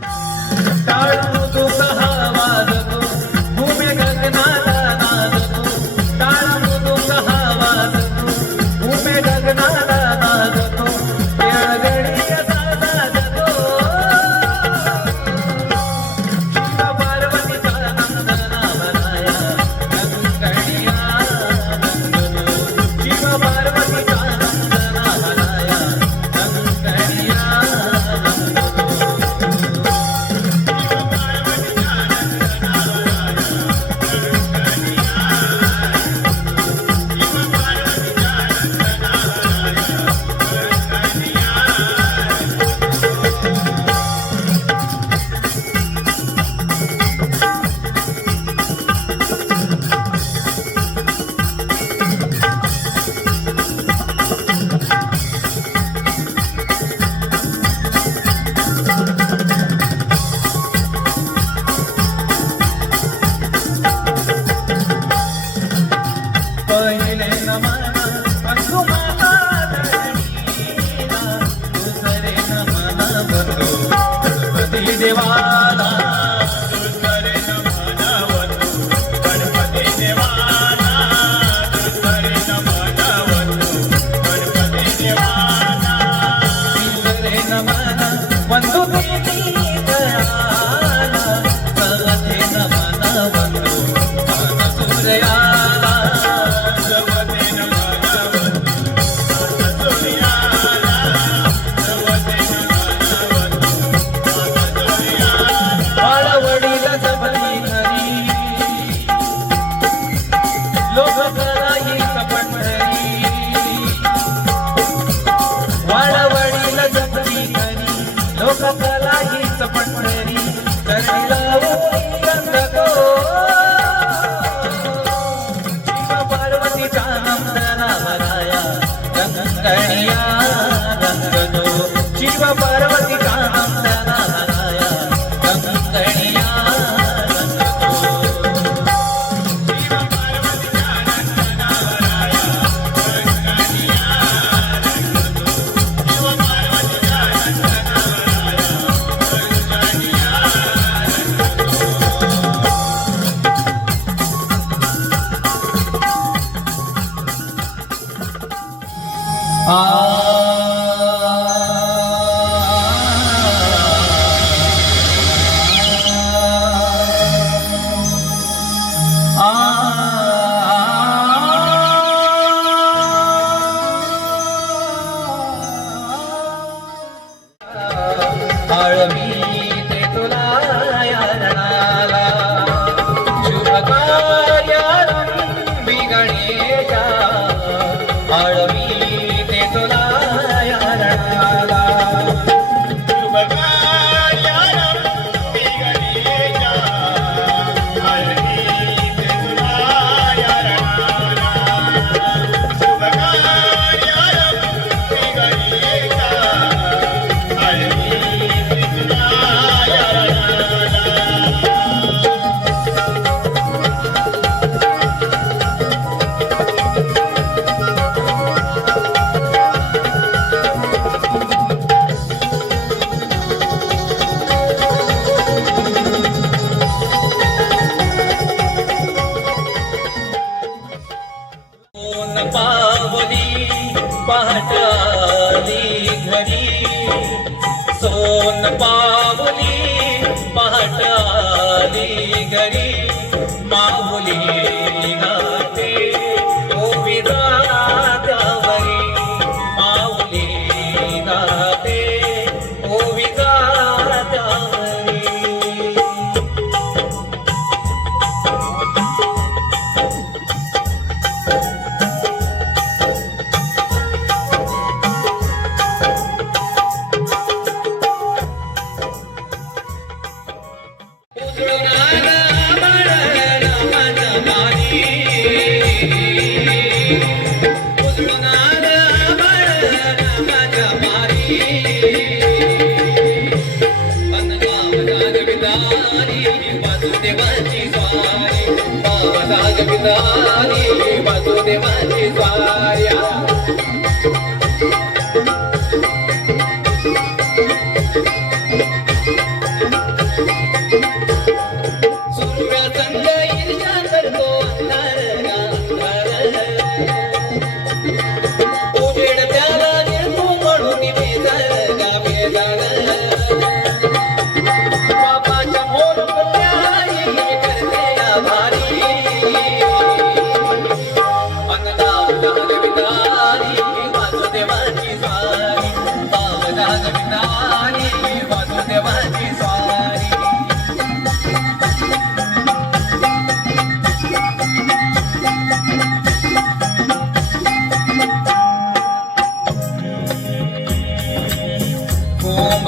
टाळू दुःख हा वाजतो भूमी गगनाला नाचतो टाळू दुःख हा वाजतो भूमी गगनाला नाचतो येळगडी असा नाचतो शिव पार्वतीचा नंदना बनाया गंगणिया रंगलो शिव पार्वतीचा नंदना बनाया गंगणिया पहिले नमन बंधुमाता धरणीला दुसरे नमन बंधू गणपती देवाला दुसरे नमन बंधू गणपती देवाला दुसरे नमन बंधू गणपती देवाला तिसरे नमन बंधू देवी दयाला चौथे नमन बंधू मन सूर्याला वाळवडीला जबरी घरी लोककला ही पंढरी वाळवडीला जबरी घरी लोककला ही पंढरी करला गंधको शिव पार्वतीचा नंदना बनाया गंगणिया रंगलो शिव पार्वतीचा नंदना बनाया गंगणिया रंगलो शिव पार्वतीचा नंदना बनाया गंगणिया रंगलो शिव पार्वतीचा नंदना बनाया गंगणिया आळवी ते तुला यारणाला शुभ कार्यारंभी गणेशा आळवी ते तुला यारणाला शुभ कार्यारंभी गणेशा आळवी ते तुला यारणाला शुभ कार्यारंभी गणेशा आळवी पावली पहाट आली घरी सोन पावली पहाट आली घरी माऊली गाते गोविंदा त्यावरी माऊली गाते गोविंदा त्यावरी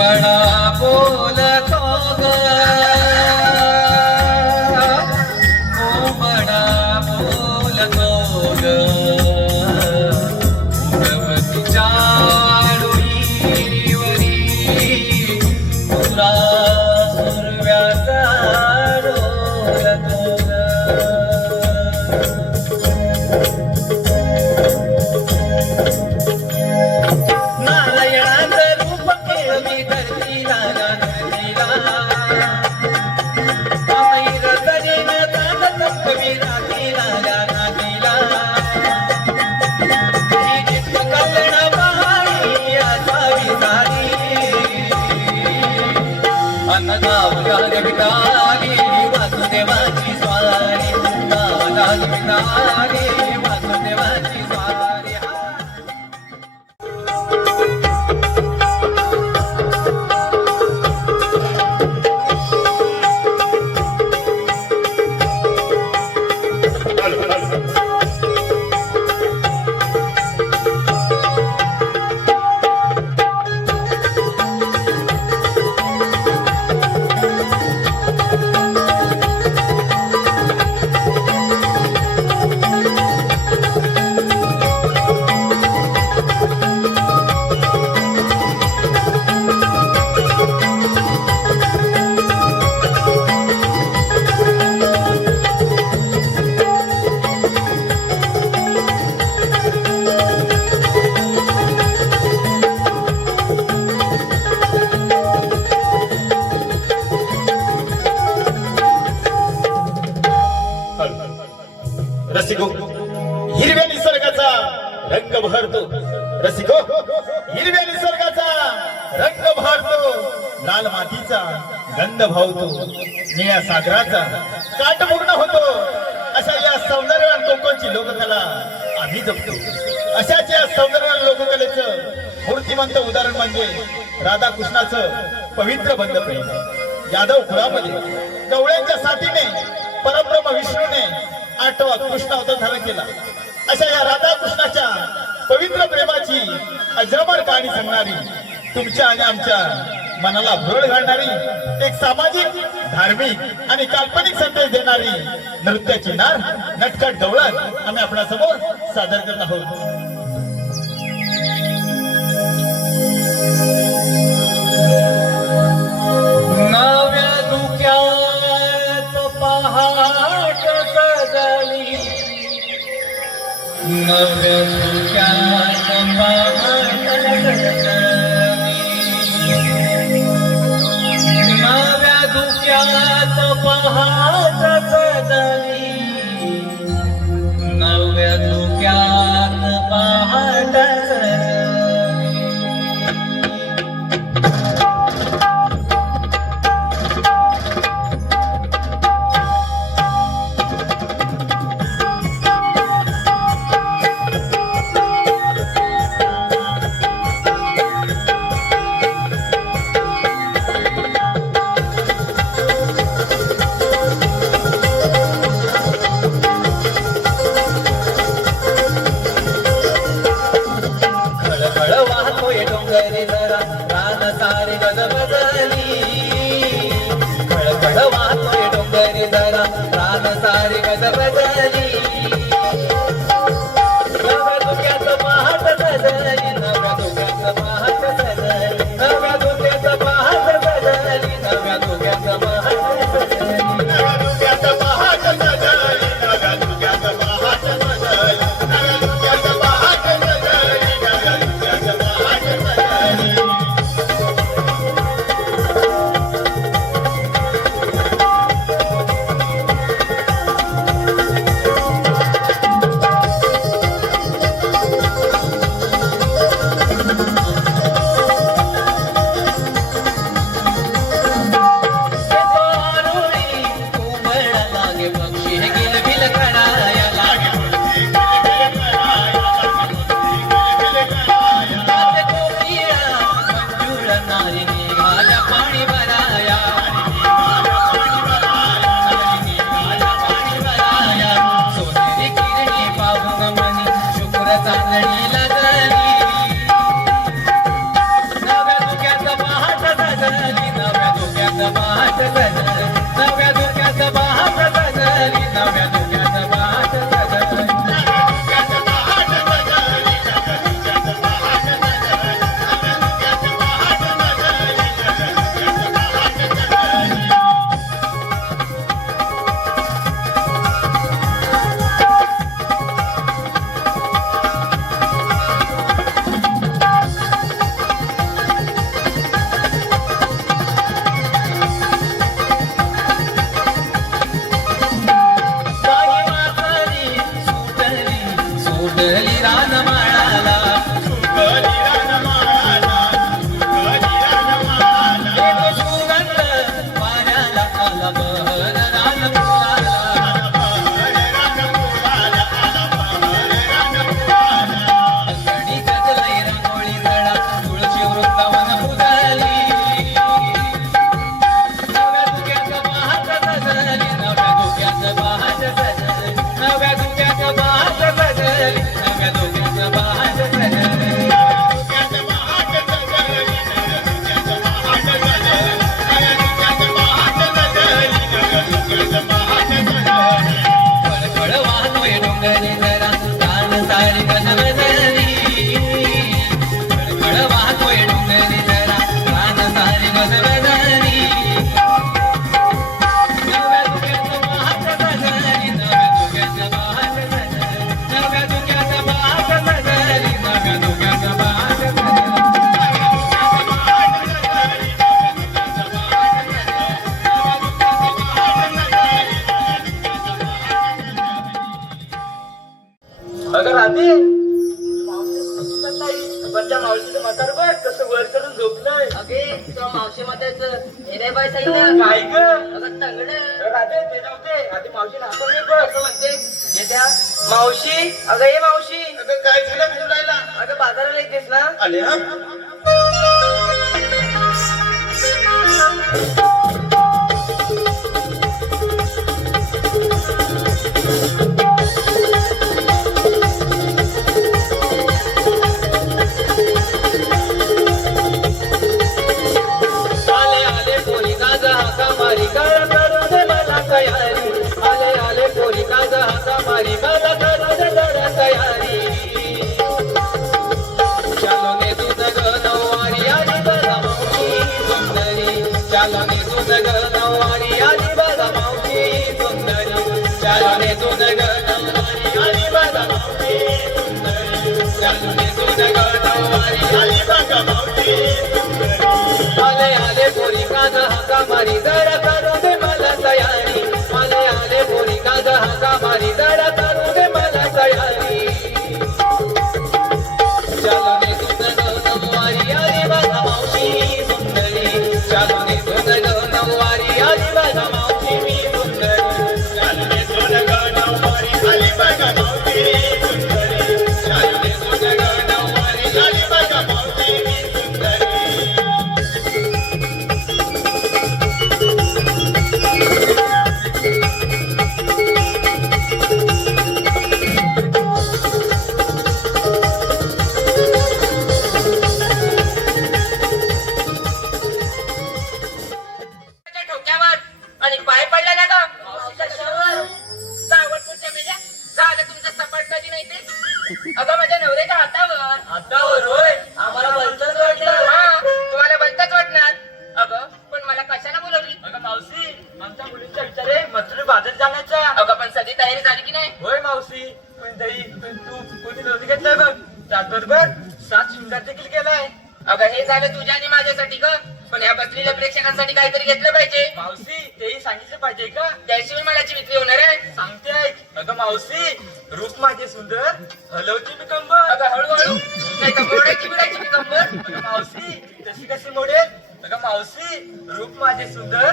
बडा बोलतो ग तू बडा बोलतो ग उगवतीच्या डोईवरी तुला सुरव्याचा डोलतो ग नारायणाचं रूप केळवी धरतीला धरतीला आईर तरीन ताकद कविरातीला नातीला ही जित कल्लण पहाडी असावी सारी अन्नदाव गाग विटारी वासुदेवाची स्वारी गाग विटारी वासुदेवाची स्वारी रसिको हिरव्या निसर्गाचा रंग बहरतो रसिको हिरव्या निसर्गाचा रंग बहरतो लाल मातीचा गंध भावतो निळ्या सागराचा काट पूर्ण होतो अशा या सौंदर्यवान कोकणची लोककला आम्ही जपतो अशाच या सौंदर्यवान लोककलेचं मूर्तिमंत उदाहरण म्हणजे राधाकृष्णाचं पवित्र बंध प्रेम यादव कुळामध्ये गवळ्यांच्या साथीने परब्रह्म विष्णूने 8वा कृष्ण अवतार धारण केला अशा या राधा कृष्णाच्या पवित्र प्रेमाची अजरामर कहाणी सांगणारी तुमच्या आणि आमच्या मनाला भुरळ घालणारी एक सामाजिक धार्मिक आणि काल्पनिक संदेश देणारी नृत्याची नार नटखट गवळण आम्ही आपल्या समोर सादर करत आहोत. नव्या धुक्यात पहाट सजली नव्या धुक्यात पहाट सजली नव्या धुक्यात पहाट सजली नव्या धुक्यात पहाट सजली डोंगरी जरा रान सारी गजबजली खळखळ वाहतोय डोंगरी जरा रान सारी गजबजली नव्या धुक्याचं पहाट सजली नव्या धुक्याचं पहाट सजली नव्या धुक्याचं पहाट सजली नव्या धुक्याचं पहाट सजली नव्या धुक्याचं पहाट सजली नव्या धुक्याचं पहाट सजली नव्या धुक्याचं पहाट सजली नव्या धुक्याचं पहाट सजली ए बाई सई ना काय ग अगं तंगड राधे ते जाऊ दे आधी मावशी नाचवली बघ असं म्हणते येत्या मावशी अगं ये मावशी अगं काय झालं फिरायला अगं बाजाराला येतेस ना आले हा आले आले कोणी काज हाका मारी काळ करू दे मला तयारी आले आले कोणी काज हाका मारी मला करू दे जरा तयारी चालो ने तुझ ग नवारी आली बघा मावशी सुंदरी चालो ने तुझ ग नवारी आली बघा मावशी सुंदरी चालो ने तुझ ग नवारी आली बघा मावशी सुंदरी चालो ने तुझ ग नवारी आली बघा मावशी आले आले पोरी काज हाका मारी जरा करू दे मला तयारी आले आले पोरी काज हाका मारी जरा करू दे मला तयारी चालो ने तुझ नवारी आली बघा मावशी सुंदरी चालो ने तुझ नवारी आली बघा मावशी मी सुंदरी चालो ने तुझ नवारी आली बघा मावशी सुंदरी चालो ने तुझ नवारी आली बघा मावशी मी सुंदरी ठोक्यावर आणि पाय पडला ना ग सावट पुढच्या मेल्या झालं तुमचं सपाट कधी नाही ते अगं माझ्या नवऱ्याच्या हातावर हातावर होय आम्हाला बोलतच वाटलं हा तुम्हाला बनताच वाटणार अगं पण मला कशाला बोलवली अगं मावशी आमच्या मुलींचा विचार आहे मथुरे बाजार जाण्याचा अगं पण सगळी तयारी झाली की नाही होय मावशी पण दही पण तू कोणी नोंद घेतलाय बघ त्याचबरोबर 7 शृंगार देखील केलाय अगं हे झालं तुझ्या आणि माझ्यासाठी ग पण या बसलेल्या प्रेक्षकांसाठी काहीतरी घेतलं पाहिजे मावशी तेही सांगितलं पाहिजे का त्याशिवाय मलाची विक्री होणार आहे सांगते ऐक अगं मावशी रूप माझे सुंदर हलवते मी कंबर अगं हळूहळू नाही तर मोडायची बिडायची मी कंबर अगं मावशी तशी कशी मोडेल अगं मावशी रूप माझे सुंदर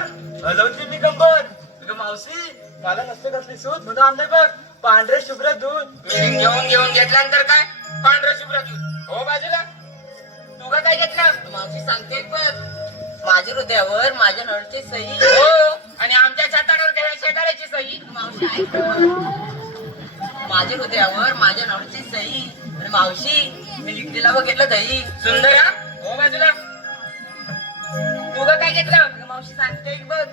हलवते मी कंबर अगं मावशी मला नसतं कसली सूत म्हणून आणलंय बघ पांढरे शुभ्र दूध मिळून घेऊन घेतल्यानंतर काय पांढरं शुभ्र दूध हो बाजूला तू का काय घेतलं मावशी सांगते पण माझ्या हृदयावर माझ्या नळची सही हो आणि आमच्या छातावर शेजाऱ्याची सही मावशी ऐक माझ्या हृदयावर माझ्या नळची सही आणि मावशी मी विकलीला बघितलं दही सुंदर हा? हो बाजूला तू का काय घेतलं मावशी सांगते बघ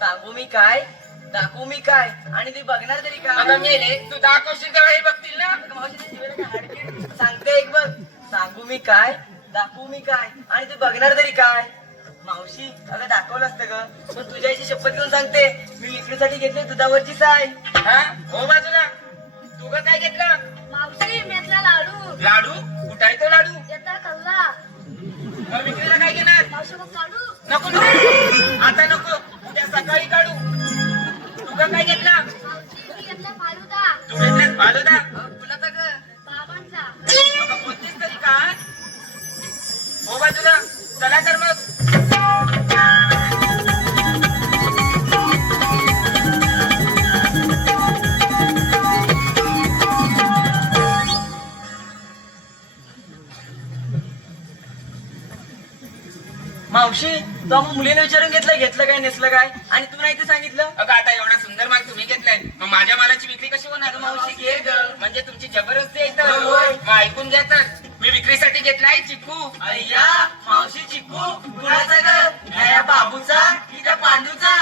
सांगू मी काय दाखवू मी काय आणि ती बघणार तरी काय अगं मेले तू दाखवशील तेव्हा हे बघतील ना मावशी सांगते एक बघ सांगू मी काय दाखवू मी काय आणि तू बघणार तरी काय मावशी अगं दाखवलं असतं ग पण तुझ्या आईची शपथ घेऊन सांगते मी विक्रीसाठी घेतली दुधावरची साय हा हो बाजूला तू का काय घेतलं मावशी मेतला लाडू लाडू कुठं आहे तो लाडू येता खाल्ला मग विक्रीला काय घेणार मावशी मग काढू नको नको आता नको उद्या सकाळी काढू तू का काय घेतला मावशी मी घेतला फालुदा तू घेतलास फालुदा कुणाचा ग बाबांचा अगं बोलतेस तरी काय हो बाजूला चला तर मग मावशी तो मग मुलीने विचारून घेतलं काय नेसलं काय आणि तू नाही ते सांगितलं अगं आता एवढा सुंदर माल तुम्ही घेतलाय मग माझ्या मालाची विक्री कशी होणार मावशी घे ग. म्हणजे तुमची जबरदस्ती आहे तर होय. मग ऐकून घ्या तर मी विक्रीसाठी घेतलाय चिक्कू अय्या मावशी चिक्कू कुणाचा ग या बाबूचा की त्या पांडूचा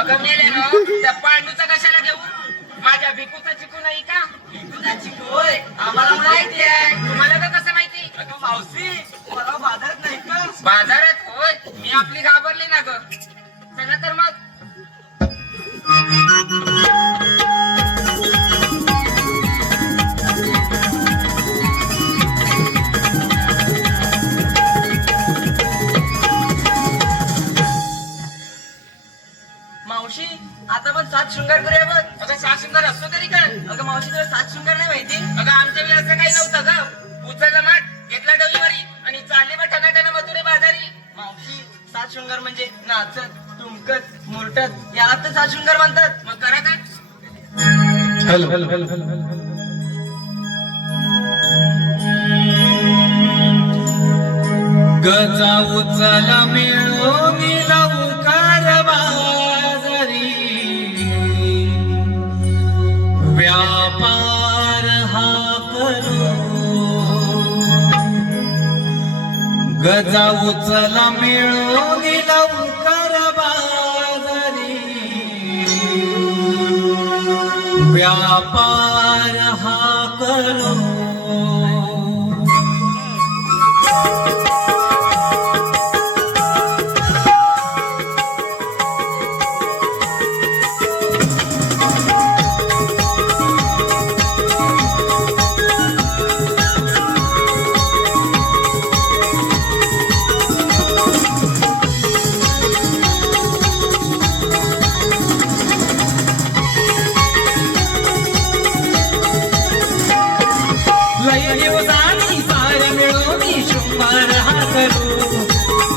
अगं मेले ना त्या पांडूचा कशाला घेऊ माझ्या भिकूचा चिक्कू नाही का तुझा चिक्कू होय आम्हाला माहिती आहे तुम्हाला का कसं माहिती अगं मावशी मला बाजारात नाही का बाजारात होय मी आपली घाबरली ना ग चला तर मग मावशी आता पण 7 शृंगार करूया बघ अगं 7 शृंगार असतो तरी काय अगं मावशी तुला 7 शृंगार नाही माहिती अगं आमच्या वेळी असं काही नव्हतं ग उचलला माठ घेतला डोलीवरी आणि चालले मग टनाटना मथुरे बाजारी मावशी 7 शृंगार म्हणजे नाचत तुमकत मोरटत यालाच तर शृंगार म्हणतात. मग करा काय? गजा उचला मिळून लवकर बाजारी व्यापार हा करू. गजा उचला मिळून लवकर बाजारी व्यापार हा करू.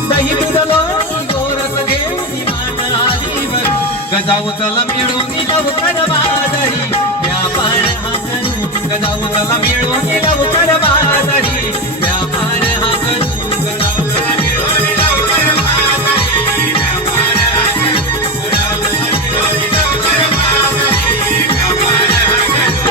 दही दूध लोणी गोरस घेऊन मान आलीवर गजाऊ चला मिळून लवकर बाजारी व्यापार हा करू. गजाऊ चला मिळून लवकर बाजारी व्यापार हा करू. गजाऊ चला मिळून लवकर बाजारी व्यापार हा करू. गजाऊ चला मिळून लवकर बाजारी व्यापार हा करू.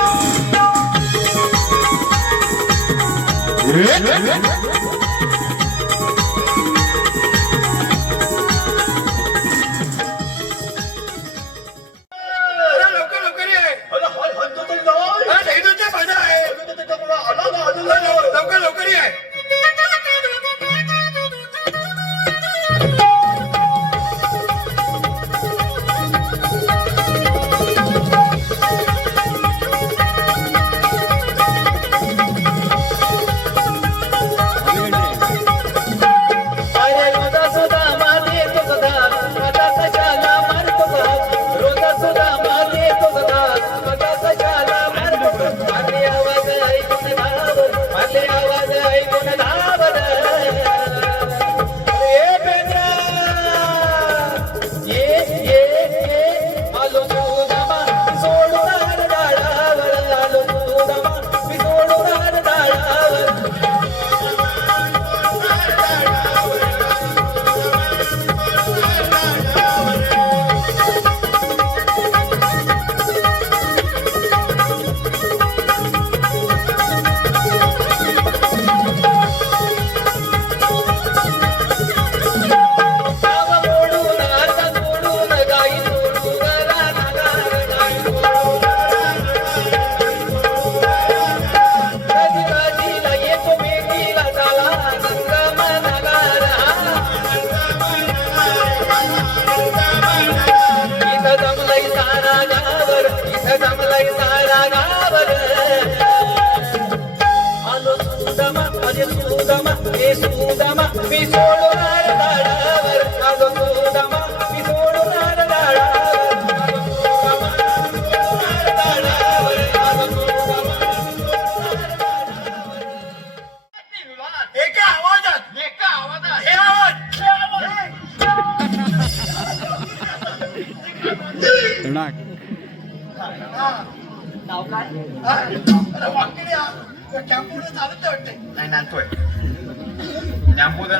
नाही नाचतोय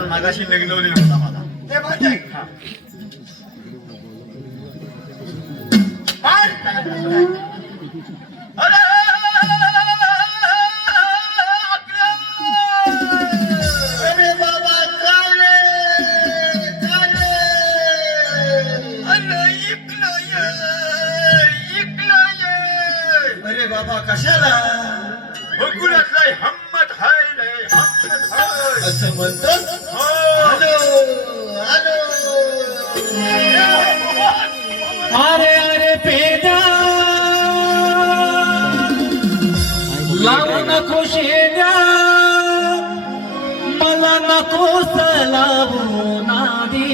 मागाशी लग्नवली होता मला ते माहिती आहे का? अरे बाबा चाले अरे बाबा कशाला बघूनच हम्मत हाय असं म्हणतात. अरे अरे पेदा लावू नको शेड्या मला नकोस लावू नादी.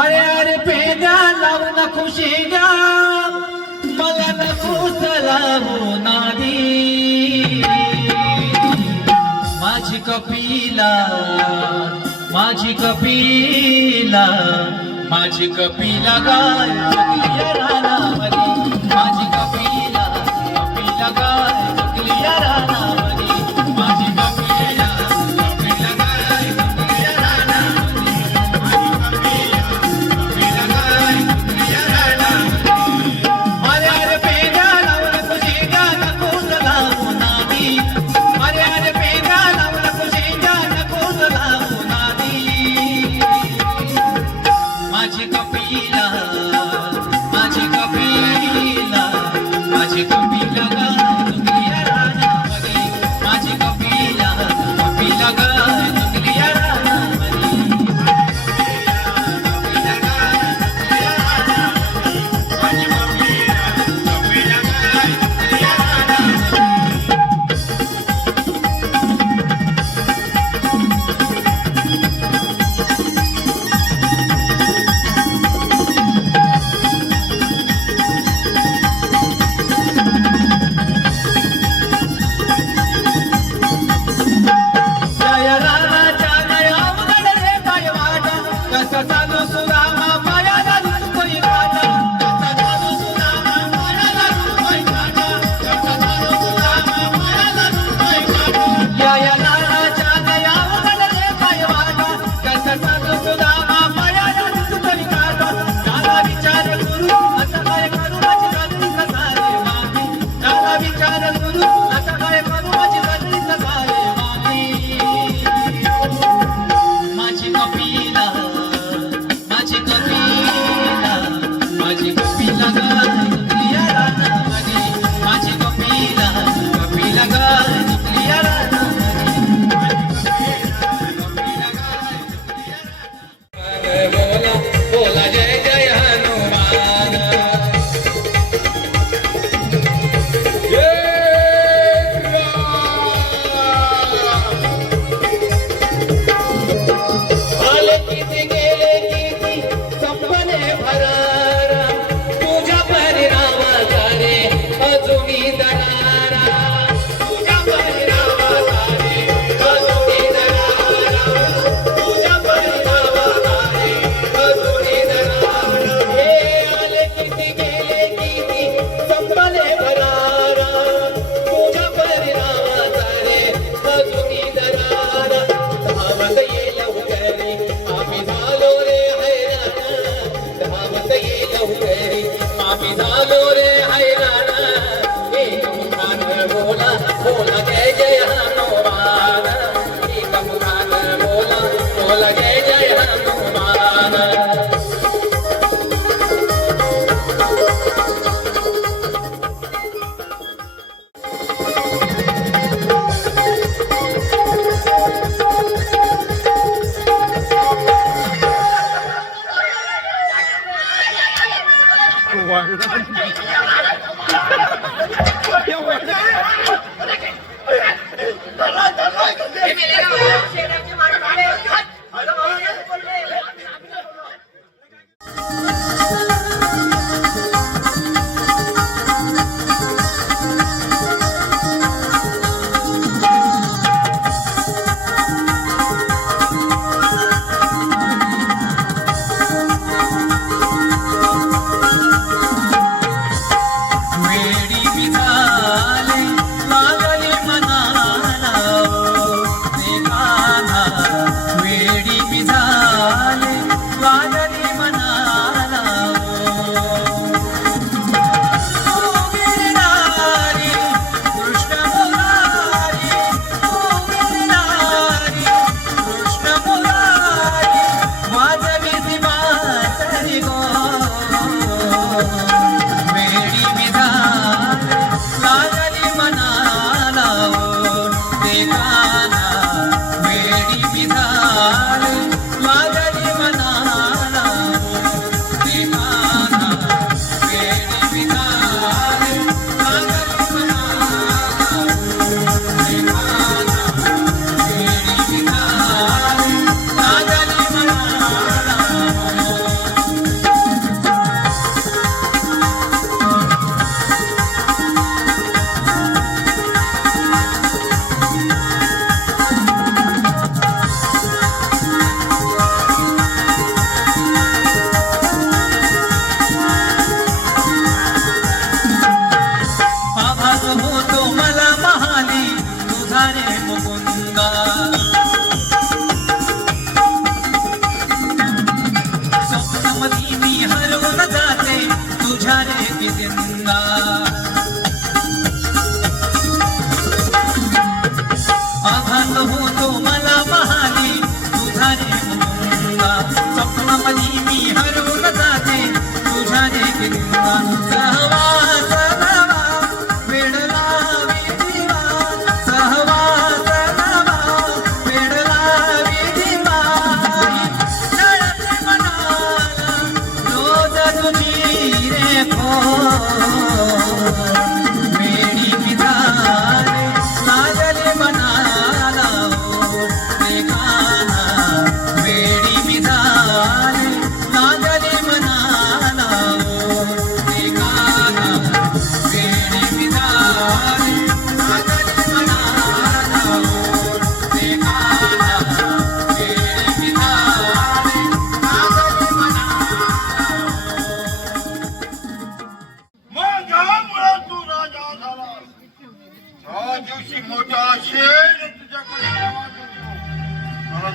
अरे अरे पेदा लावू नको शेड्या मला नकोस लावू नादी. माझी कपिला माझी कपिला गाय चुकली या रानावरी माझी कपिला गाय चुकली या रानावरी माझी कपिला गाय चुकली या रानावरी गाय चुकली या रानावरी माझ्या रे पेंड्या लावून तुझी गान कोसला मुनादी माझ्या रे पेंड्या लावून तुझी गान कोसला मुनादी माझी कपिला गाय चुकली या रानावरी माझी कपिला गाय चुकली या रानावरी जय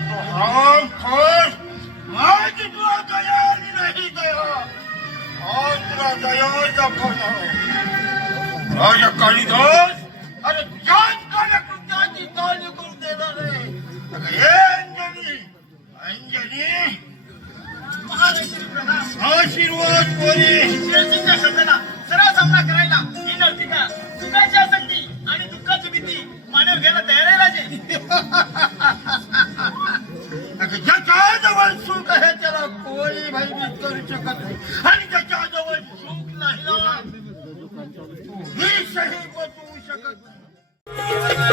हम खोज मैं जितना गया नहीं गया और तेरा दया जपना राजा कालिदास अरे जान का कुत्ताची काळजी करू देणार रे हे अंजनी आशीर्वाद कोरी शिवसिंगच्या शब्दाला सरळ सामना करायला ही नव्हती का सुखाची आसक्ती आणि दुःखाची भीती मानव घ्यायला तयार आहे राजे ज्याच्या जवळ सुख आहे त्याला कोणी भयभीत करू शकत नाही आणि ज्याच्या जवळ सुख नाही ना मी सही बचवू शकत नाही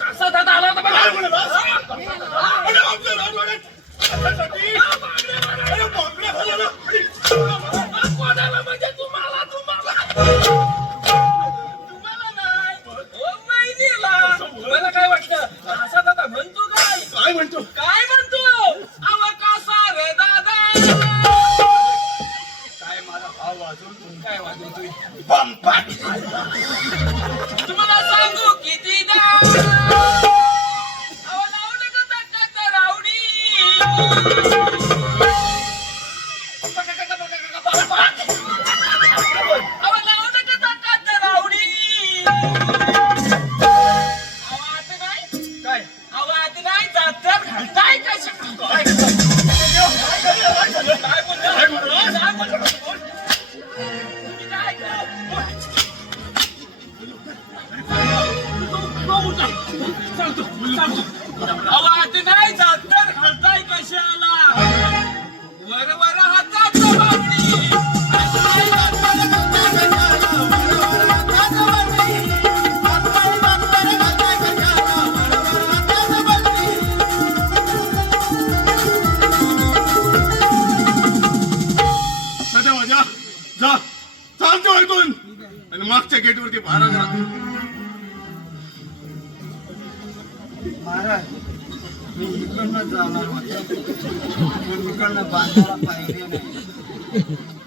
कसा दादा आला होता बघा. कोणाला म्हणजे तुम्हाला नाही ओ वहिनीला. तुम्हाला काय वाटतं असा दादा म्हणतो काय म्हणतो अव कसा रे दादा काय माझा भाव वाजून काय वाजवतोय तुम्हाला सांगू कितीदा अहो लावलं का ताकद रावडी अहो लावलं का ताकद रावडी आवाज नाही जात घालताय कशा काय बोलतो तुम्ही काय आवाज नाही जात तर घालताय कशाला वर वर हाताचं बावडी सध्या माझ्या जा चालतो ऐकून आणि मागच्या गेटवरती भारा करा महाराज मी इकडनं जाणार होतो पण इकडनं बांधायला पाहिजे नाही